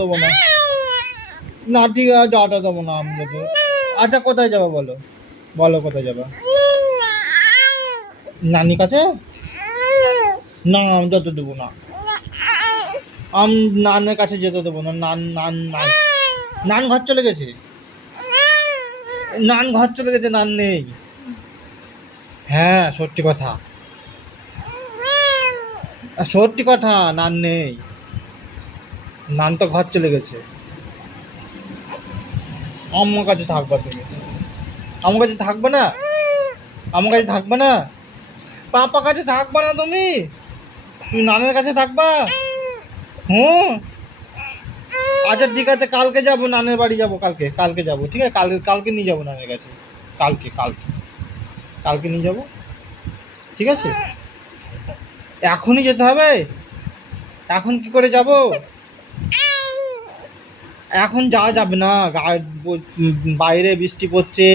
দেবো না। না ঠিক আছে, যেতে দেবো না আম যেতে। আচ্ছা কোথায় যাবে বলো, বলো কোথায় যাবে? নানি কাছে? না আমি যেতে দেবো না। নানের কাছে যেতে দেবো না। নান নান নান নান ঘর চলে গেছে। নান ঘর চলে গেছে, নান নেই। হ্যাঁ সত্যি কথা, সত্যি কথা, নান নেই। নান তো ঘর চলে গেছে। আমার কাছে থাকবা তুমি? আমার কাছে থাকবে না? আমার কাছে থাকবে না? পাপা কাছে থাকবা না তুমি? তুমি নানের কাছে থাকবা? হুম। আচ্ছা ঠিক আছে, কালকে যাবো নানের বাড়ি যাবো, কালকে কালকে যাবো, ঠিক আছে কালকে কালকে নিয়ে যাবো নানের কাছে। কালকে কালকে কালকে নিয়ে যাবো, ঠিক আছে। এখনই যেতে হবে? এখন কি করে যাব? এখন যাওয়া যাবে না, বাইরে বৃষ্টি পড়ছে।